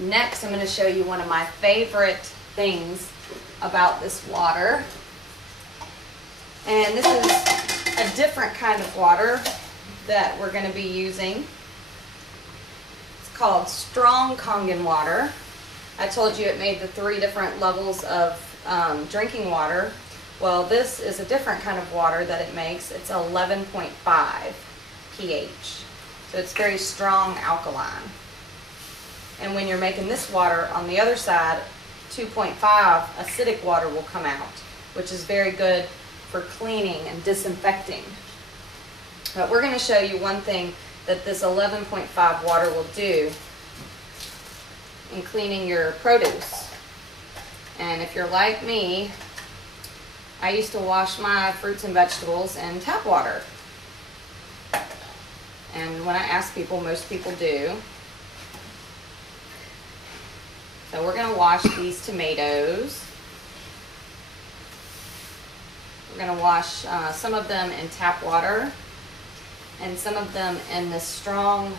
Next, I'm going to show you one of my favorite things about this water. And this is a different kind of water that we're going to be using. It's called strong Kangen water. I told you it made the 3 different levels of drinking water. Well, this is a different kind of water that it makes. It's 11.5 pH. So it's very strong alkaline. And when you're making this water, on the other side, 2.5 acidic water will come out, which is very good for cleaning and disinfecting. But we're going to show you one thing that this 11.5 water will do in cleaning your produce. And if you're like me, I used to wash my fruits and vegetables in tap water. And when I ask people, most people do. So we're going to wash these tomatoes. We're going to wash some of them in tap water and some of them in this strong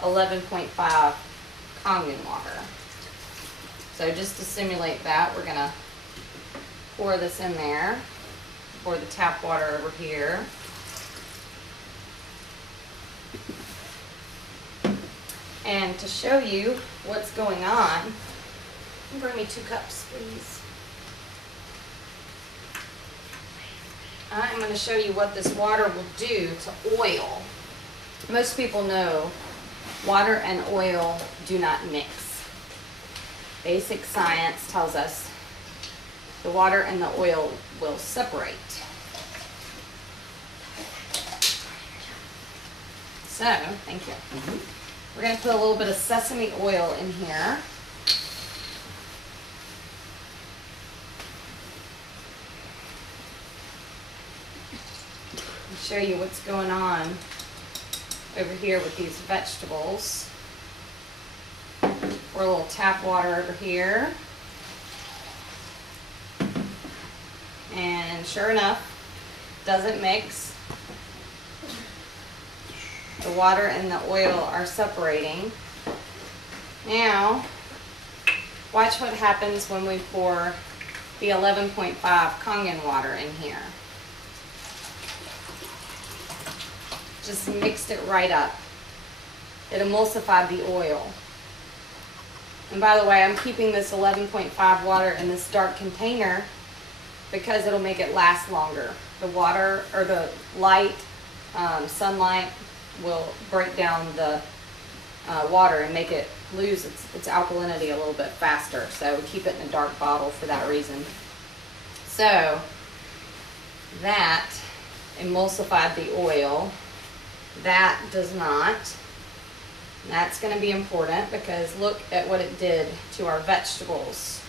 11.5 Kangen water. So just to simulate that, we're going to pour this in there. Pour the tap water over here. And to show you what's going on, bring me 2 cups, please. I'm going to show you what this water will do to oil. Most people know water and oil do not mix. Basic science tells us the water and the oil will separate. So, thank you. We're going to put a little bit of sesame oil in here. Show you what's going on over here with these vegetables. Pour a little tap water over here. And sure enough, doesn't mix. The water and the oil are separating. Now, watch what happens when we pour the 11.5 Kangen water in here. Just mixed it right up. It emulsified the oil. And by the way, I'm keeping this 11.5 water in this dark container because it'll make it last longer. The water, or the light, sunlight will break down the water and make it lose its alkalinity a little bit faster. So we keep it in a dark bottle for that reason. So that emulsified the oil. That does not. That's going to be important because look at what it did to our vegetables.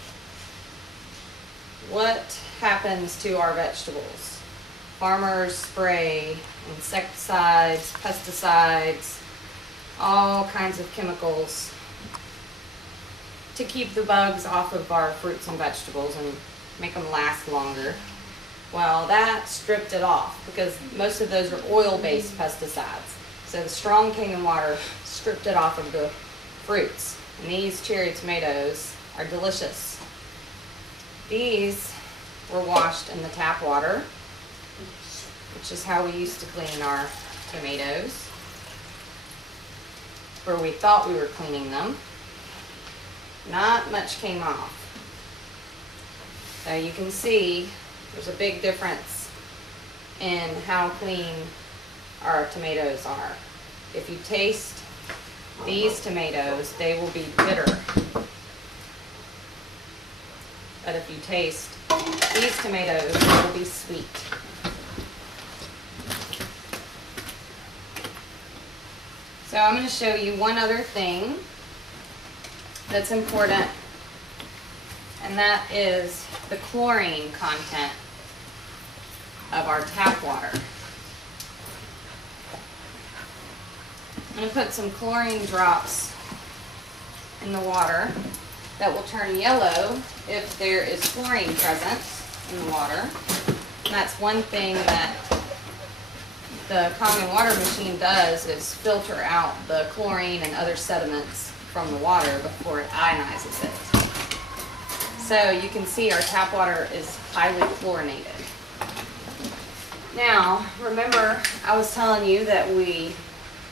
What happens to our vegetables? Farmers spray insecticides, pesticides, all kinds of chemicals to keep the bugs off of our fruits and vegetables and make them last longer. Well, that stripped it off because most of those are oil-based pesticides. So the strong Kangen water stripped it off of the fruits. And these cherry tomatoes are delicious. These were washed in the tap water, which is how we used to clean our tomatoes, where we thought we were cleaning them. Not much came off. So you can see there's a big difference in how clean our tomatoes are. If you taste these tomatoes, they will be bitter. But if you taste these tomatoes, they will be sweet. So I'm going to show you one other thing that's important, and that is the chlorine content of our tap water. I'm going to put some chlorine drops in the water that will turn yellow if there is chlorine present in the water. And that's one thing that the Kangen water machine does, is filter out the chlorine and other sediments from the water before it ionizes it. So you can see our tap water is highly chlorinated. Now, remember I was telling you that we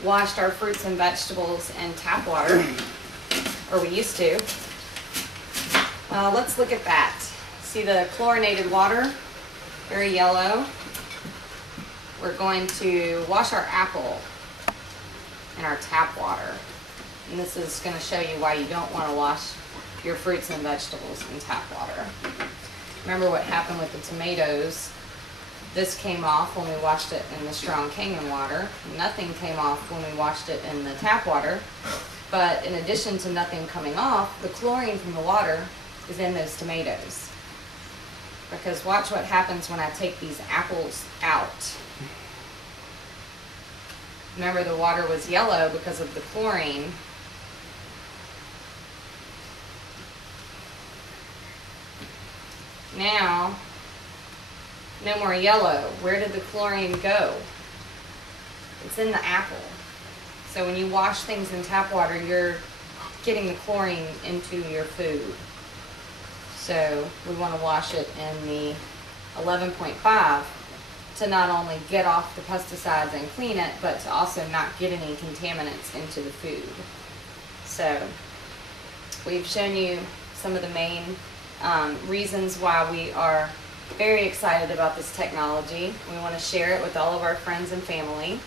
washed our fruits and vegetables in tap water, or we used to. Let's look at that. See the chlorinated water, very yellow. We're going to wash our apple in our tap water. And this is going to show you why you don't want to wash your fruits and vegetables in tap water. Remember what happened with the tomatoes. This came off when we washed it in the strong Kangen water. Nothing came off when we washed it in the tap water. But in addition to nothing coming off, the chlorine from the water is in those tomatoes. Because watch what happens when I take these apples out. Remember, the water was yellow because of the chlorine. Now, no more yellow. Where did the chlorine go? It's in the apple. So when you wash things in tap water, you're getting the chlorine into your food. So we want to wash it in the 11.5 to not only get off the pesticides and clean it, but to also not get any contaminants into the food. So we've shown you some of the main reasons why we are very excited about this technology. We want to share it with all of our friends and family.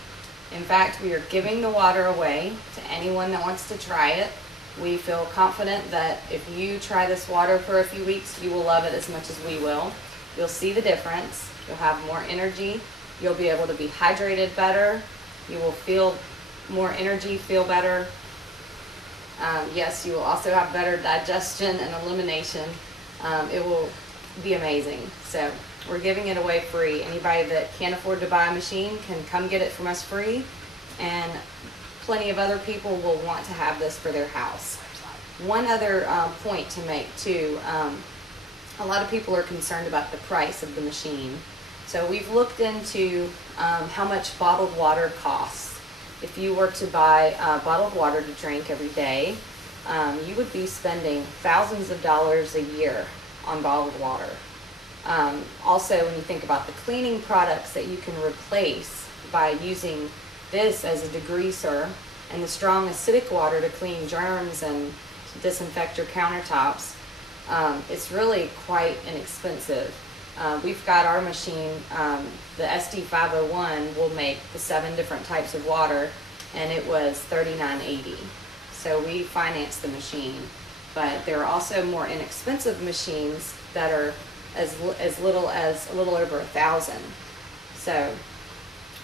In fact, we are giving the water away to anyone that wants to try it. We feel confident that if you try this water for a few weeks, you will love it as much as we will. You'll see the difference. You'll have more energy. You'll be able to be hydrated better. You will feel more energy, feel better. Yes, you will also have better digestion and elimination. It will be amazing. So we're giving it away free. Anybody that can't afford to buy a machine can come get it from us free, and plenty of other people will want to have this for their house. One other point to make too, a lot of people are concerned about the price of the machine. So we've looked into how much bottled water costs. If you were to buy bottled water to drink every day, you would be spending thousands of dollars a year on bottled water. Also, when you think about the cleaning products that you can replace by using this as a degreaser and the strong acidic water to clean germs and disinfect your countertops, it's really quite inexpensive. We've got our machine, the SD501 will make the 7 different types of water, and it was $39.80. So we financed the machine. But there are also more inexpensive machines that are as little as a little over $1,000. So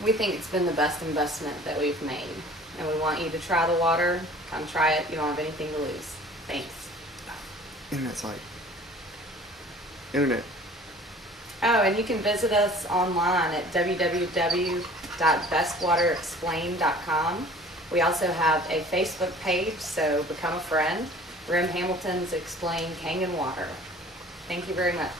we think it's been the best investment that we've made. And we want you to try the water. Come try it. You don't have anything to lose. Thanks. Internet's like... Internet. Oh, and you can visit us online at www.bestwaterexplained.com. We also have a Facebook page, so become a friend. Rem Hamilton's Explain Kangen Water. Thank you very much.